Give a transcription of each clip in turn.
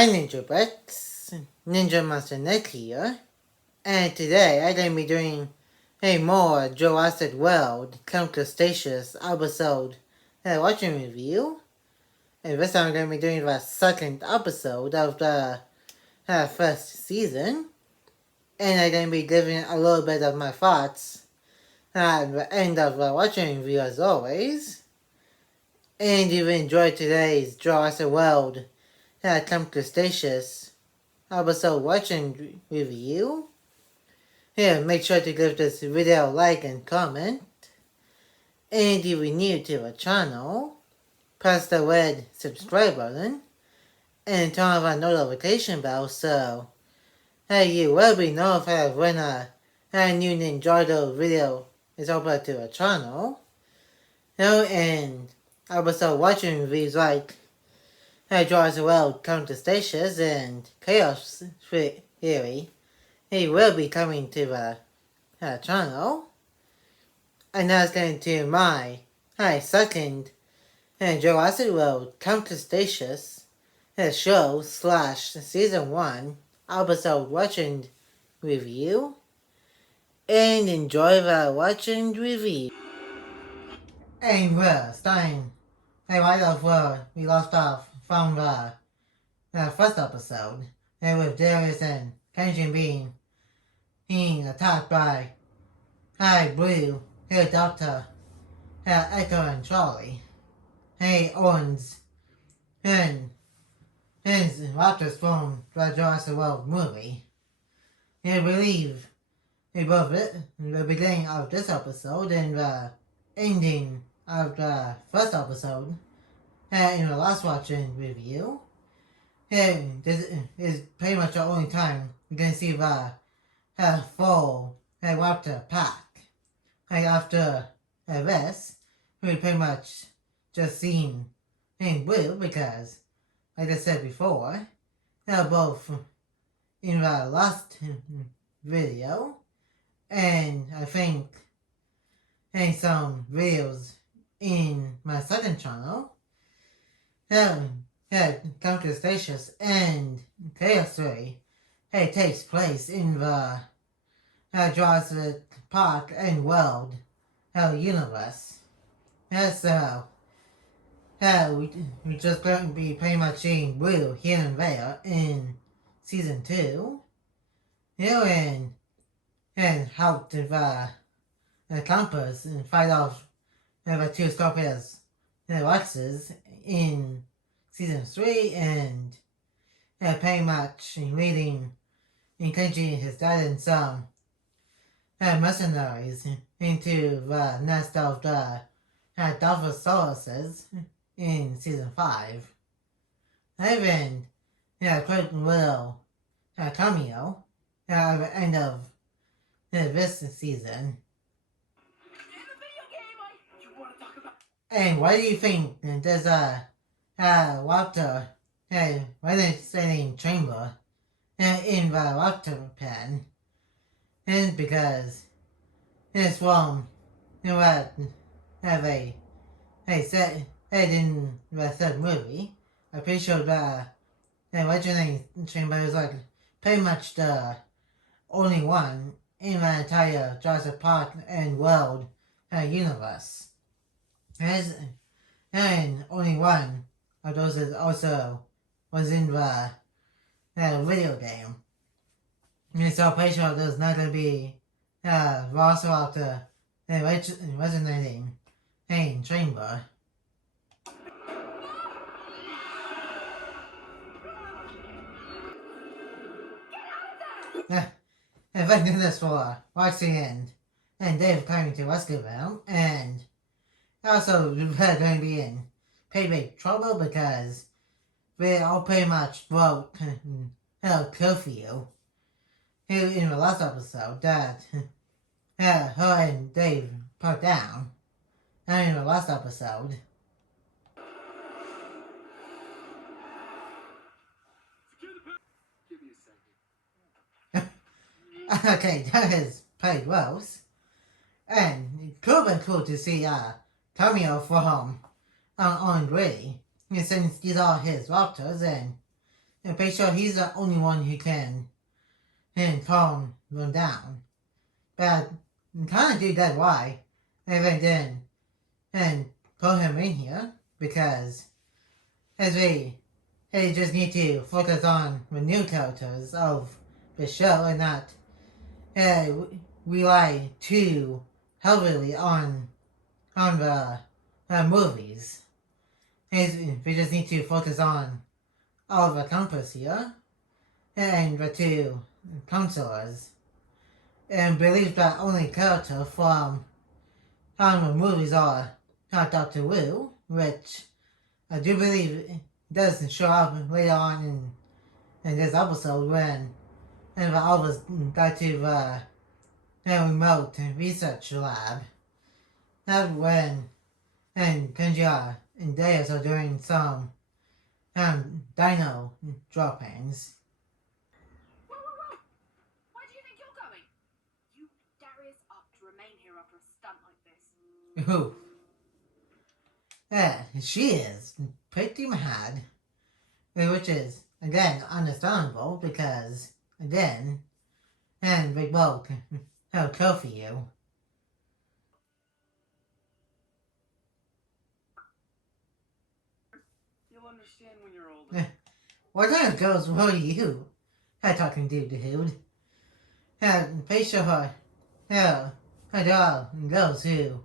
Hi Ninja Ninja Master Nick here, and today I'm going to be doing a more Jurassic World Cretaceous episode watching review. And this time I'm going to be doing the second episode of the first season, and I'm going to be giving a little bit of my thoughts at the end of the watching review as always. And if you enjoyed today's Jurassic World Cretaceous episode watching review, here, make sure to give this video a like and comment. And if you're new to the channel, press the red subscribe button and turn on the notification bell so you will be notified when a new Ninjago video is uploaded to the channel. And episode watching reviews like Jurassic World Cretaceous and Chaos Theory, he will be coming to the channel. And now it's going to my second Jurassic World Cretaceous show / season 1 episode watching review. And enjoy the watching review. And we're starting right off where we left off from the first episode, with Darius and Kenji being attacked by Blue, Doctor, Echo and Charlie. Owens and his raptors from the Jurassic World movie. I believe both the beginning of this episode and the ending of the first episode in the last watching review. This is pretty much the only time you can see the full raptor pack. After this, we pretty much just seen Blue because, like I said before, they're both in the last video, and I think some videos in my second channel. Cretaceous and Chaos 3 takes place in the Jurassic Park and World universe. So we're just going to be pretty much seeing Blue here and there in season 2. And help the campers fight off the two Scorpions Rexes in season 3, and pretty much leading Kenji and his dad and some mercenaries into the nest of the Dinosauruses in season 5. Even quick little cameo at the end of this season. And what do you think there's a raptor resonating chamber in the raptor pen? And because it's from what they said in the third movie, I'm pretty sure the resonating chamber is like pretty much the only one in the entire Jurassic Park and World universe. And only one of those is also was in the video game. And so I'm pretty sure there's not going to be Velociraptor resonating chamber. And thank goodness for Roxy and Dave coming to rescue them, and also they're going to be in pretty big trouble because they all pretty much broke curfew in the last episode that her and Dave put down in the last episode. Okay, that is pretty gross. And it could have been cool to see a cameo from on Gritty, since these are his raptors, and I'm pretty sure he's the only one who can calm them down. But kind of do that why. And then put him in here because as we just need to focus on the new characters of the show and not rely too heavily on the movies. We just need to focus on all the campers here and the two counselors and believe that only character from the movies are Dr. Wu, which I do believe does show up later on in this episode when the Elvis got to the remote research lab. That's when Kenja and Deus are doing some dino droppings. Whoa! Where do you think you're going? You Darius up to remain here after a stunt like this. Who? Yeah, she is pretty mad. Which is, again, understandable because, again, they both have curfew. You'll understand when you're older. What kind of girls were you? Talking to the dude. Pretty sure her girls who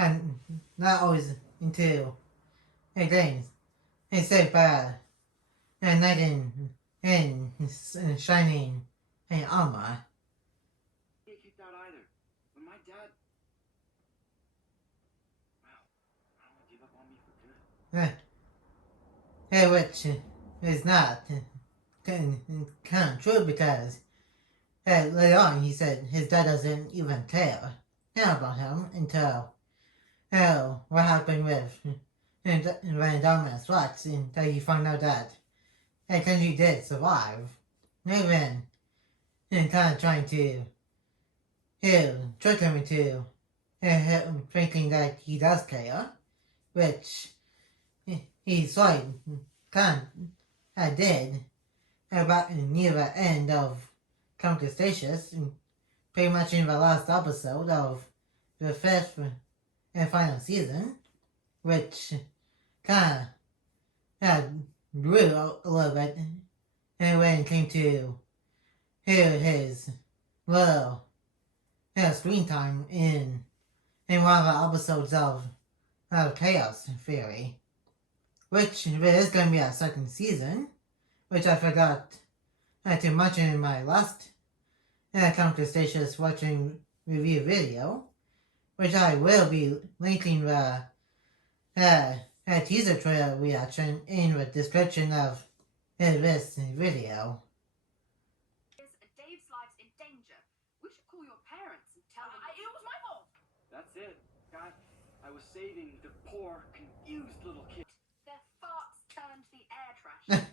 and not always into things. Instead by knight in shining armor. Get kicked out either. When my dad, well, I don't want to give up on me for good. Which is not kind of true because later on he said his dad doesn't even care about him until what happened with when Dominus watched until he found out that Kenji did survive. Even kind of trying to trick him into thinking that he does care, which he sort of kind of did about near the end of Cretaceous, pretty much in the last episode of the fifth and final season, which kind of grew a little bit and when it came to his little screen time in one of the episodes of Chaos Theory, which there is going to be a second season, which I forgot to mention in my last Cretaceous watching review video, which I will be linking the teaser trailer reaction in the description of this video. Dave's life's in danger. We should call your parents and tell them it was my fault. That's it. I was saving the poor, confused little kid. Their farts turned the air trash.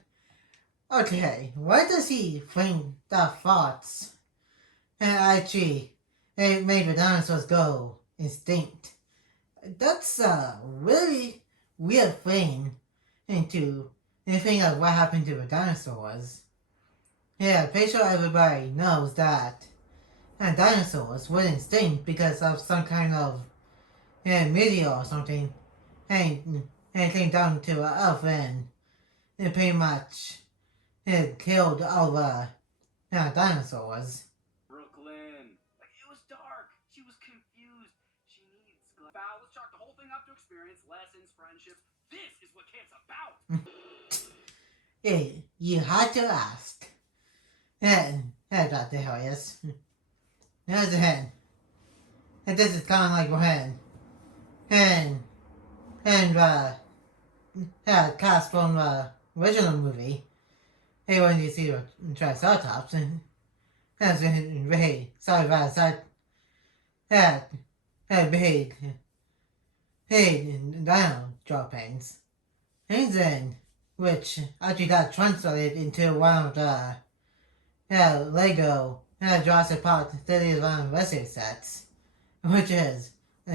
Okay, why does he think that farts actually made the dinosaurs go extinct? That's a really weird thing into think of what happened to the dinosaurs. Yeah, pretty sure everybody knows that dinosaurs went extinct because of some kind of meteor or something and came down to Earth and pretty much killed all the dinosaurs. Brooklyn. It was dark. She was confused. She needs Bow. Let's chalk the whole thing up to experience, lessons, friendships. This is what camp's about. You had to ask. That's hilarious. There's a hen. And this is kind of like when the cast from the original movie, they went to see the Triceratops, and that's very sorry about that big dino droppings. And then, which actually got translated into one of the Lego Jurassic Park 30th anniversary sets, which is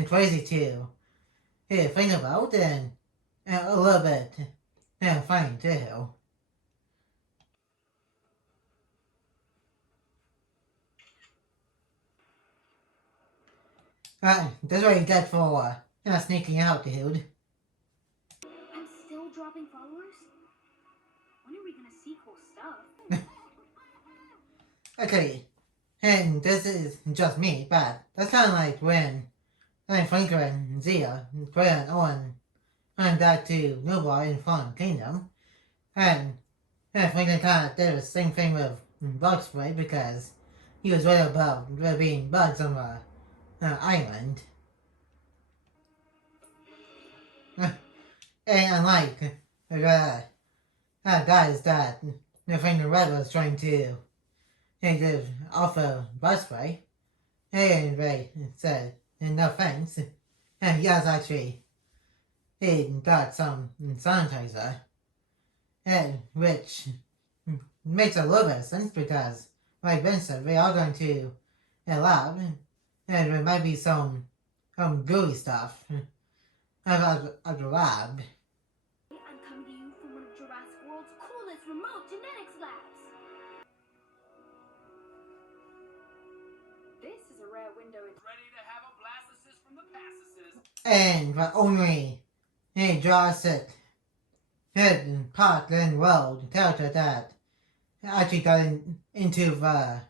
crazy to think about and a little bit Yeah, funny too. That's what you get for sneaking out, dude. I'm still dropping followers? When are we gonna see cool stuff? Okay, and this is just me, but that's kind of like when Franco and Zia went on that to Newbar in Fallen Kingdom, and Franklin kind of did the same thing with bug spray because he was worried about there being bugs on the island. And unlike guys that Franklin Red was trying to give offer bug spray, and they said no thanks. And he has actually got some sanitizer, and which makes a little bit of sense because, like Ben said, we are going to a lab, and there might be some gooey stuff at the lab. I'm coming to you from one of Jurassic World's coolest remote genetics labs. This is a rare window into Ready to have a blastocyst from the pasticist. And the only Jurassic Park and World character that actually got into the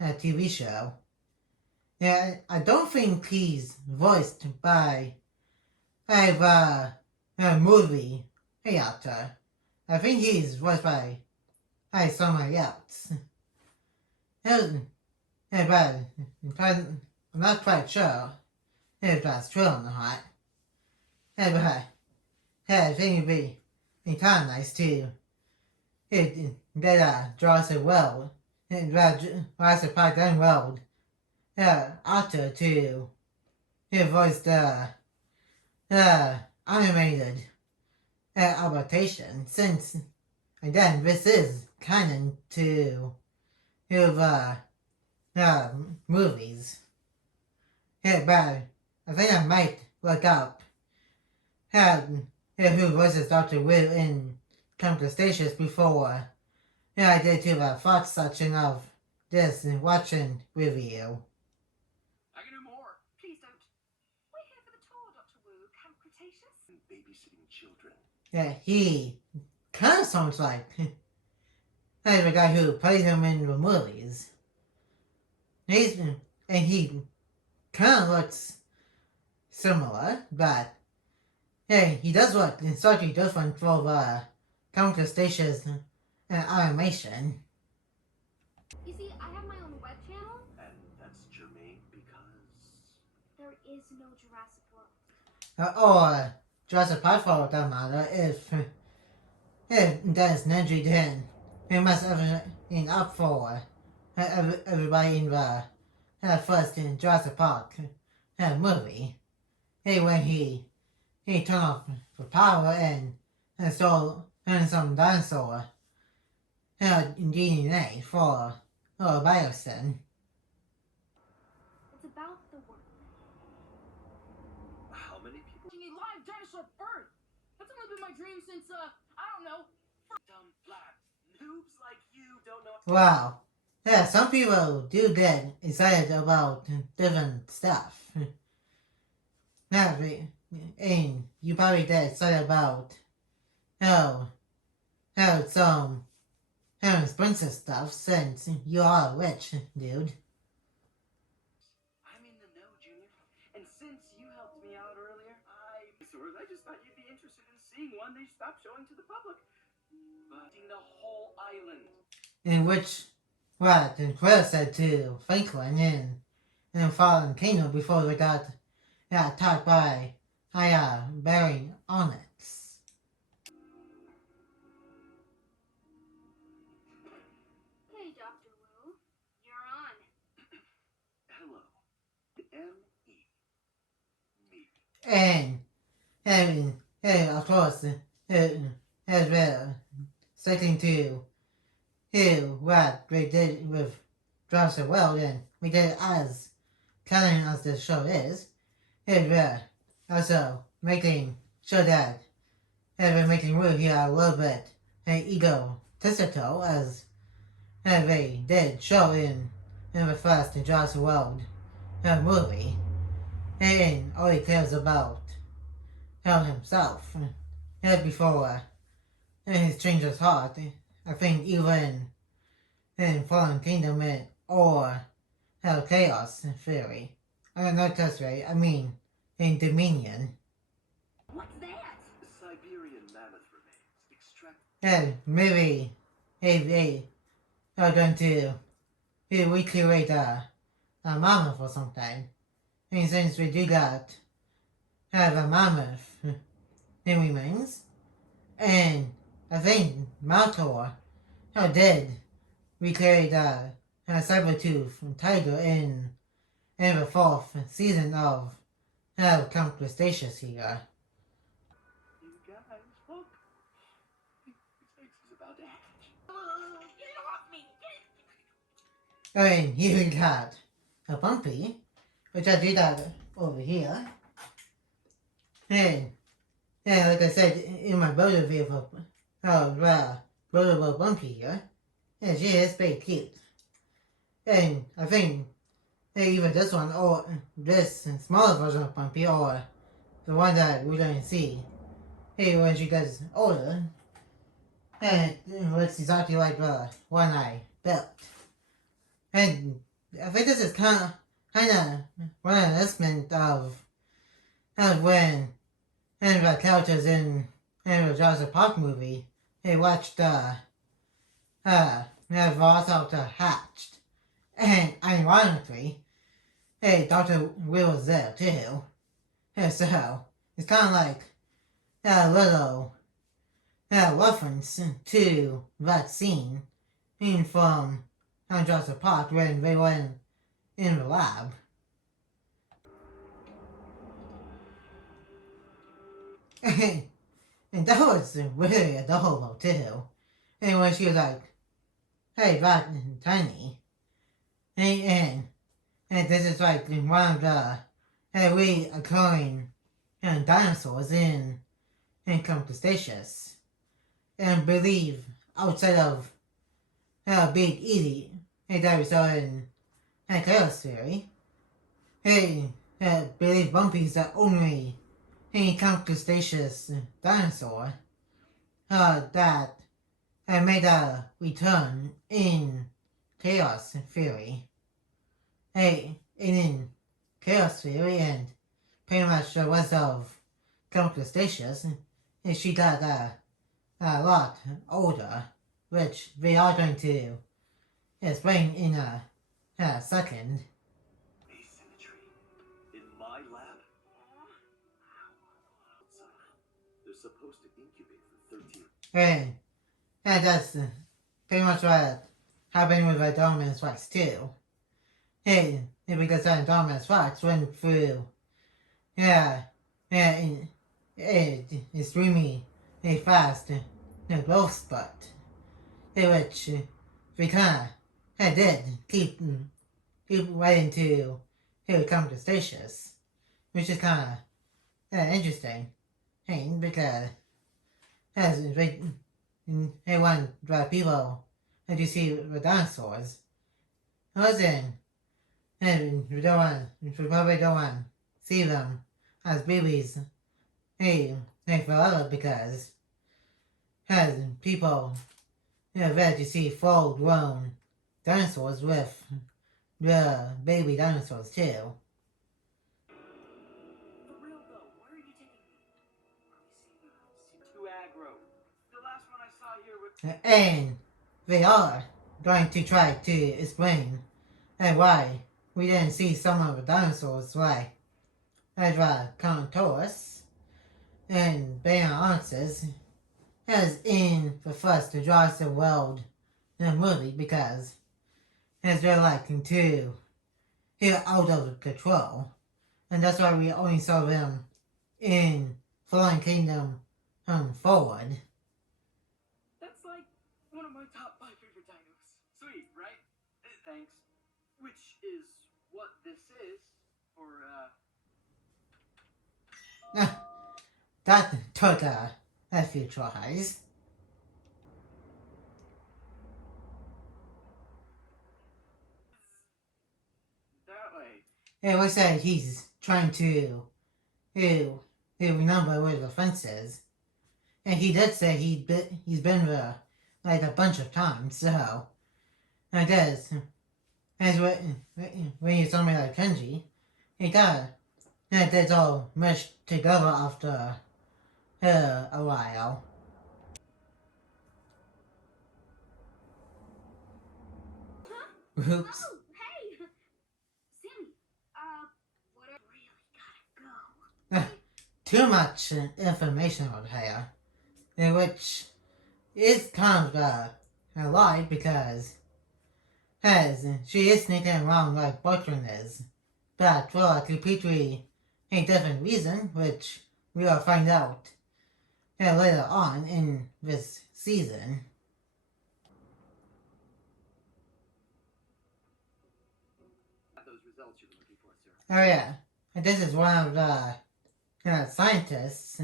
TV show. Yeah, I don't think he's voiced by the movie actor. I think he's voiced by somebody else. But I'm not quite sure if that's true or not. But I think it'd be kind of nice to get Jurassic World, Jurassic Park and World actor to voice the animated adaptation, since again this is canon to the movies. Yeah, but I think I might look up who voices Dr. Wu in Cretaceous before I did to the Fox section of this watching review. I can do more. Please don't. We're here for the tour, Dr. Wu. Camp Cretaceous? Babysitting children. Yeah, he kind of sounds like the guy who played him in the movies. He kind of looks similar, but he does look slightly different for the Cretaceous animation. You see, I have my own web channel. And that's germane because... There is no Jurassic World. Or Jurassic Park for that matter, if there's Nedry then we must everything up for everybody in the first in Jurassic Park movie. When he turned off the power and stole some dinosaur DNA for Biosyn. It's about the world. How many people... A live dinosaur birth! That's only been my dream since, I don't know. Dumb lab. Noobs like you don't know... Wow. Yeah, some people do get excited about different stuff. Now, and you probably get excited about how some expensive stuff since you are rich, dude. I'm in the know, Junior. And since you helped me out earlier, I just thought you'd be interested in seeing one they stopped showing to the public. But the whole island. In which what Quill said to Franklin in Fallen Kingdom before they got attacked by bearing onyx. Hey, Dr. Wu. You're on. Hello. M.E. Me. And of course, as well, sticking to what we did with Jurassic World, and we did as canon as the show is, and we're also making sure that been making Will here a little bit egotistical as they did show in the first Jurassic World movie. And all he cares about himself. Before he changed his heart, I think even in Fallen Kingdom or Chaos Theory. Not Chaos Theory, I mean in Dominion. What's that? Siberian mammoth remains. Extract. Maybe they are going to recreate a mammoth or something. And since we do got have a mammoth remains, and I think Maltor did recreate a saber-tooth tiger in the fourth season of Count Cretaceous here. You guys, look. Cretaceous is about to hatch. Get it off me! And here we got a Bumpy, which I did that over here. And like I said in my brother video brother Bumpy here, and she is very cute. And I think either this one or this smaller version of Bumpy or the one that we're going to see when she gets older, and it looks exactly like the one I built. And I think this is kind of reminiscent of when the characters in the Jurassic Park movie watched Velociraptor hatched, and ironically, Dr. Will was there too. So it's kind of like a little reference to that scene from Jurassic Park when they went in the lab. And that was really adorable too. And when she was like, hey, that tiny. And this is like one of the reoccurring dinosaurs in Cretaceous. And believe outside of Big Easy that we saw in Chaos Theory, believe Bumpy's the only Cretaceous dinosaur that made a return in Chaos Theory. In Chaos Theory and pretty much the rest of Cretaceous, she got a lot older, which we are going to explain in a second. Asymmetry. In my lab? They're supposed to incubate for 13. And that's pretty much what happened with the Dominus Rex too. Because that Dominus Rex went through extremely fast growth spurt, which we kind of did keep right into Cretaceous, which is kind of interesting, because they want the people to see the dinosaurs. And we probably don't want to see them as babies forever, because people ready to see full grown dinosaurs with the baby dinosaurs too. For real though, where are you taking me? Are we seeing too aggro? The last one I saw here with. And they are going to try to explain why we didn't see some of the dinosaurs like Contours and Beyonce's as in the first Jurassic World movie, because they're like to out of control, and that's why we only saw them in Fallen Kingdom forward. That's like one of my top 5 favorite dinos. Sweet, right? Thanks. Which is what this is for, That took a few tries. That way. It looks like he's trying to remember where the fence is. And he did say he's been there like a bunch of times, so I guess as when you saw me like Kenji, he got that it's all meshed together after a while. Huh? Oops. Oh, hey! Sammy, whatever. Really gotta go. Too much information on her, which is kind of a lie because as she is sneaking around like boyfriend is, but for a completely a different reason, which we will find out later on in this season. Those results you're looking for, sir. Oh yeah, and this is one of the scientists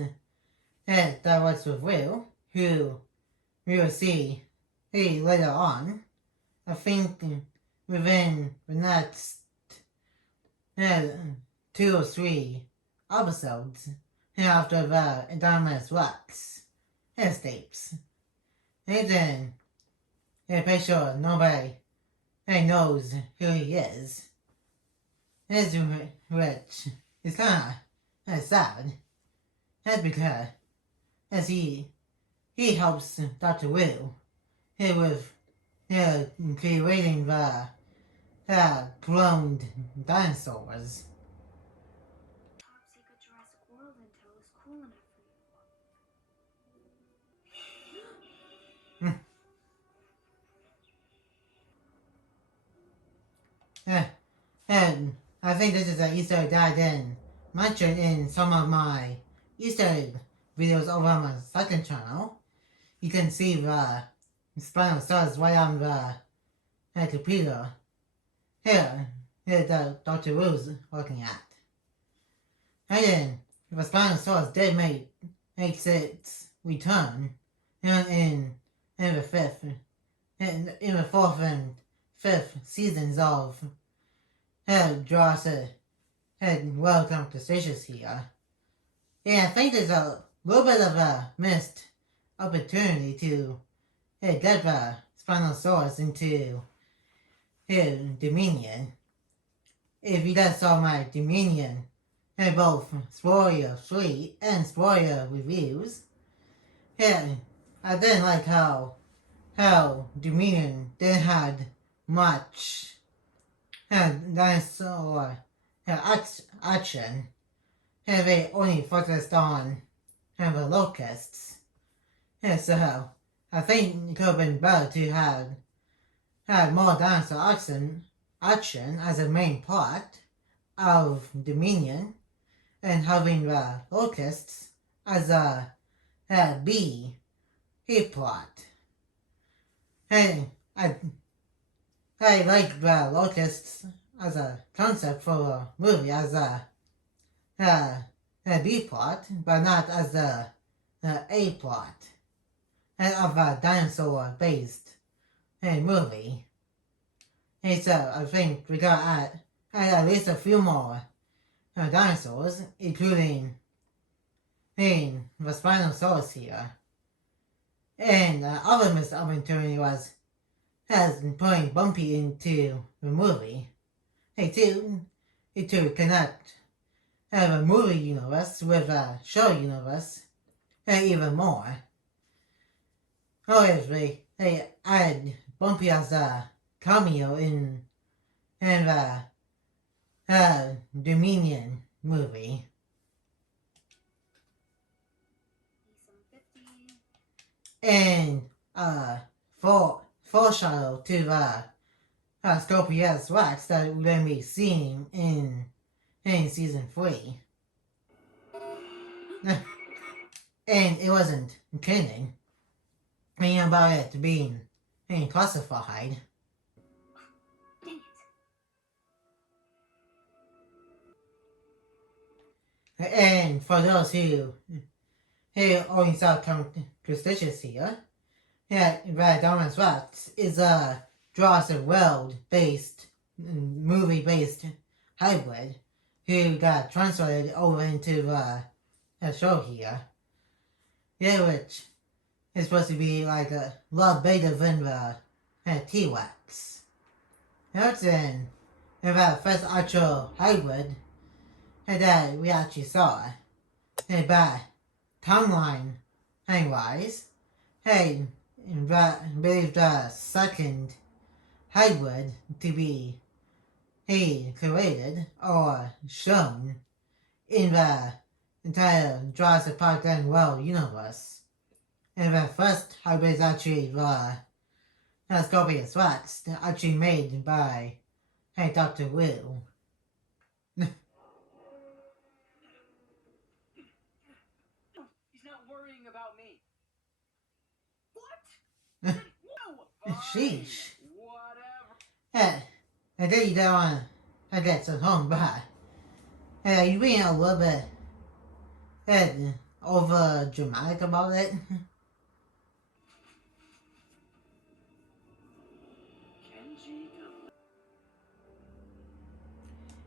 that works with Will, who we will see later on. I think within the next 2 or 3 episodes after the Anonymous Rex escapes. And then make sure nobody knows who he is. Which is kind of sad. That's because as he helps Dr. Will with creating the cloned dinosaurs. Top secret Jurassic World intel is cool enough for you. And I think this is an Easter egg that I didn't mention in some of my Easter egg videos over on my second channel. You can see the Spinosaurus right on the computer. Here that Dr. Wu's looking at. And then the Spinosaurus did make its return in the fifth in the fourth and fifth seasons of Jurassic and Welcome to Cretaceous here. Yeah, I think there's a little bit of a missed opportunity to get the Spinosaurus into Dominion. If you guys saw my Dominion, both spoiler free and spoiler reviews, yeah, I didn't like how Dominion didn't have much dinosaur action. They only focused on the locusts. So I think it could have been better to have more dinosaur action as a main plot of Dominion and having the locusts as a B plot. And I like the locusts as a concept for a movie as a B plot, but not as a plot of a dinosaur-based movie. And so I think we got at least a few more dinosaurs, including the Spinosaurus here. And other missed opportunity has been putting Bumpy into the movie. To connect the movie universe with the show universe even more. Obviously, they add Bumpy as a cameo in the Dominion movie. And foreshadow to the Scorpius Rex that we're going to be seeing in season 3. And it wasn't kidding. About it being classified. Dang it. And for those who he only saw Cretaceous here. Yeah, Dinosaur is a Jurassic World based, movie based hybrid who got translated over into a show here. Yeah, which is supposed to be like a lot bigger than the T-Rex. That's in the first actual hybrid that we actually saw. Hey, but timeline wise, hey, I believe the second hybrid to be created or shown in the entire Jurassic Park and World universe. And the first hybrid is actually the Scorpius Rex, actually made by Dr. Wu. He's not worrying about me. What? No. Sheesh. Whatever. I think you don't want to get some home, but you being a little bit over dramatic about it.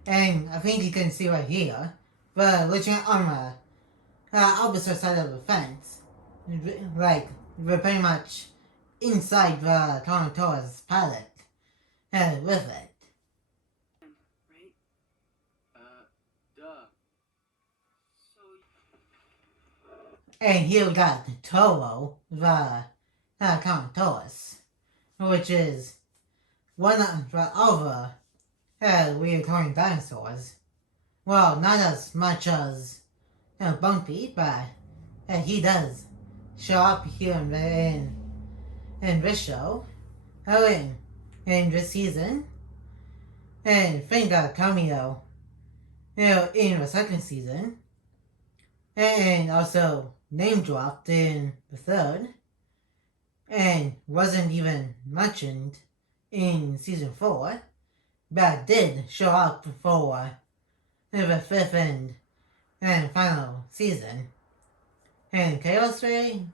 And I think you can see right here, the legitimate armor, opposite side of the fence, like, we're pretty much inside the Carnotaurus pallet, with it. Right? Duh. So. And here we got Toro, the Carnotaurus, which is one of the other recurring dinosaurs. Well, not as much as Bumpy, but he does show up here in this show, in this season, and think a cameo, in the second season, and also name dropped in the third, and wasn't even mentioned in season 4, but did show up for the fifth and final season. And Chaos Ray,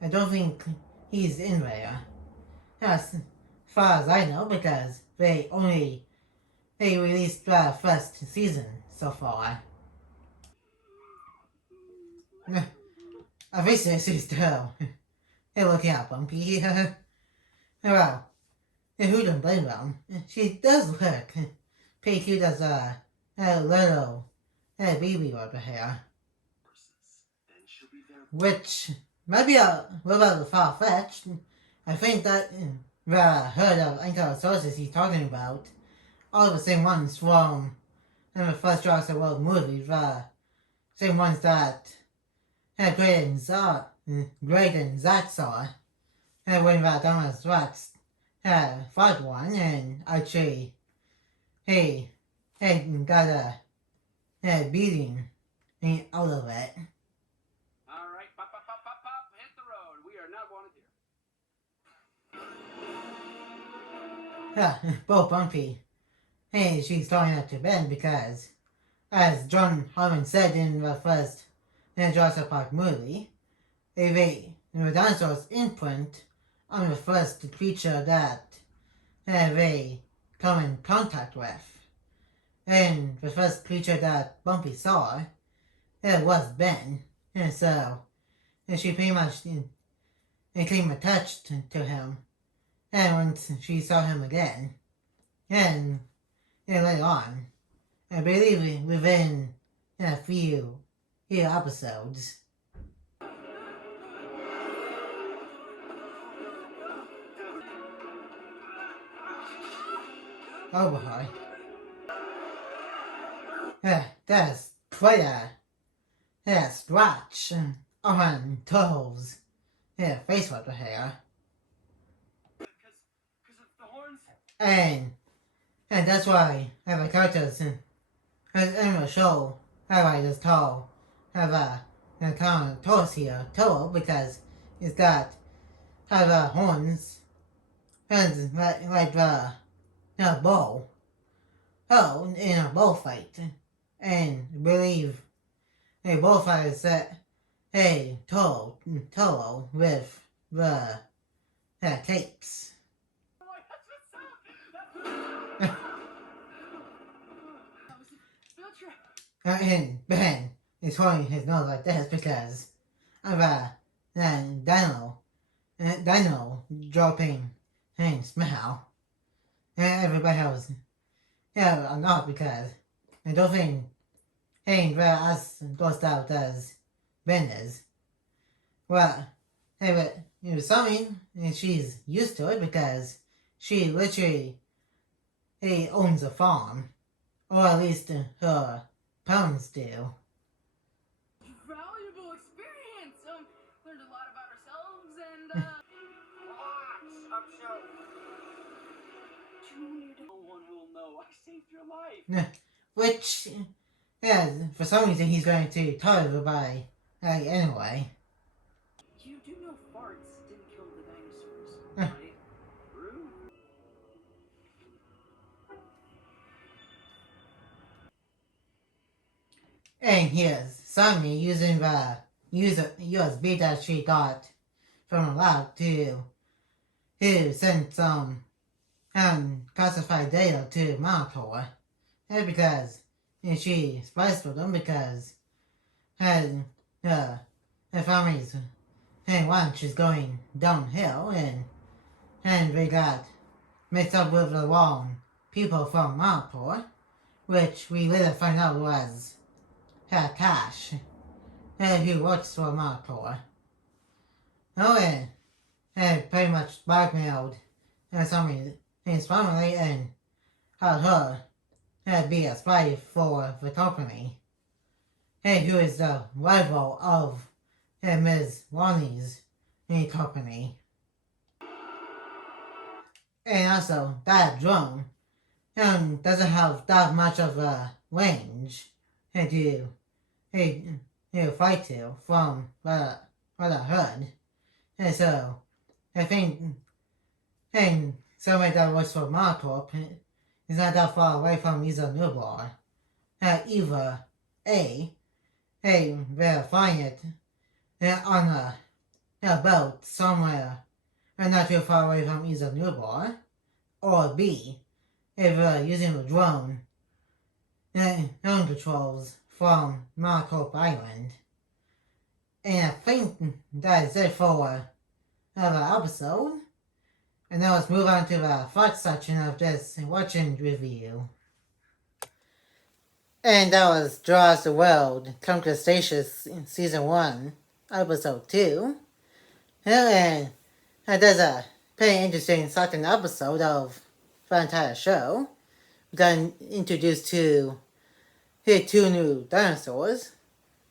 I don't think he's in there, as far as I know, because they released the first season so far. I think she's still looking at Bumpy here. Well, who don't blame them? She does look pretty cute as a little baby over here. Which might be a little bit far-fetched. I think that the herd of Ankylosaurus he's talking about are the same ones from the first Jurassic World movie, the same ones that Great and Zach saw when the Dinosaur Rex fought one and actually got a beating out of it. Alright, pop, hit the road. We are not wanted here. Both Bumpy. She's going up to bed because, as John Harmon said in the first Jurassic Park movie, the dinosaurs imprint on the first creature that they come in contact with. And the first creature that Bumpy saw was Ben. And so she pretty much became attached to him. And once she saw him again, and later on, I believe within a few episodes. Oh boy. That's quite a scratch on Toes' face right here. Because of the horns? And that's why the characters in the show have I just call the common Toes here, Toho, because it's got horns and like the bow. Oh, in a bullfight. And I believe a bullfight is Toro with the tapes. Oh, that's what's up. That was a field trip. And Ben is holding his nose like this because of Dino dropping and smell. And everybody else, not because I don't think as close out as Ben is. Well, but it was something, and she's used to it because she literally owns a farm, or at least her parents do. Valuable experience. Learned a lot about ourselves and Relax, I'm sure. Junior. No one will know I saved your life. Which, for some reason he's going to tell everybody anyway. You do know farts didn't kill the dinosaurs, Huh. right? True. And here's Sammy using the USB that she got from a lab to send some classified data to Monitor. And because she spliced with them because her family's lunch is going downhill and they got mixed up with the wrong people from Monitor, which we later find out was Cash, who works for Monitor. Oh, and pretty much blackmailed somebody his family and had her be a spy for the company, who is the rival of Ms. Ronnie's company. And also, that drone doesn't have that much of a range to fight to from what I heard. And so, I think somebody that works for Marcorp is not that far away from either Newbar. Either verifying it on a boat somewhere not too far away from either Newbar, or B, if using a drone controls from Marcorp Island. And I think that is it for the episode. And now let's move on to the first section of this watching review. And that was Jurassic World, Cretaceous Season 1, Episode 2. And there's a pretty interesting second episode of the entire show. We got introduced to two new dinosaurs.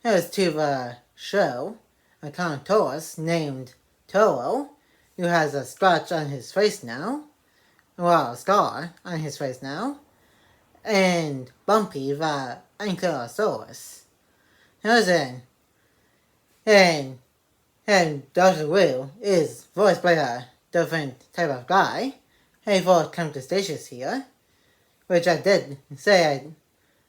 There's to the show, a Contourus named Toro, who has a scratch on his face now. Well, a scar on his face now. And Bumpy the Ankylosaurus. And Dr. Wu is voiced by a different type of guy. He voiced Cretaceous here, which I did say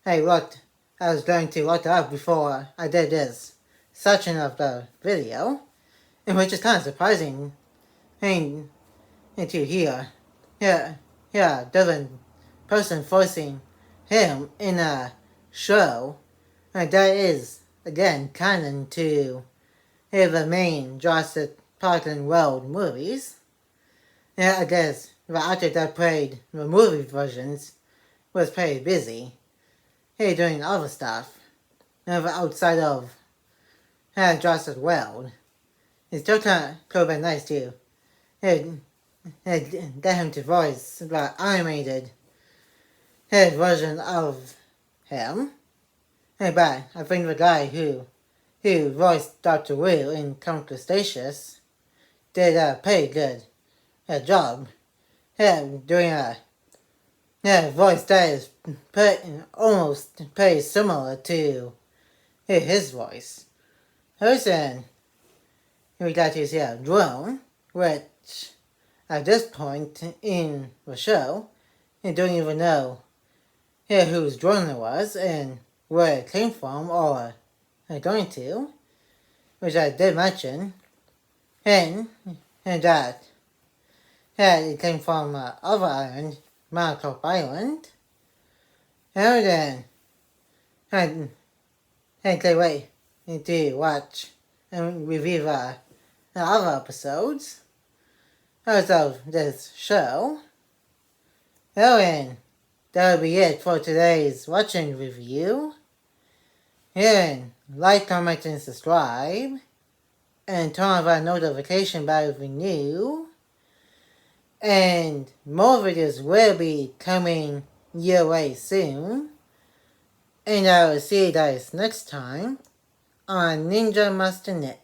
I was going to look it up before I did this section of the video, and which is kind of surprising to hear. Different person voicing him in a show that is, again, canon to the main Jurassic Park and World movies. I guess the actor that played the movie versions was pretty busy doing other stuff outside of Jurassic World. It's still could have been nice to get him to voice the animated version of him. But I think the guy who voiced Dr. Wu in Cretaceous did a pretty good job doing a voice that is almost pretty similar to his voice. Then we got to see a drone, which at this point in the show, you don't even know whose drone it was and where it came from or going to. which I did mention, and that it came from other island, Malacop Island, and then and can't wait to watch and review the other episodes of this show. Oh, and that'll be it for today's watching review. And like, comment, and subscribe. And turn on that notification bell if you're new. And more videos will be coming your way soon. And I will see you guys next time on Ninja Master Net.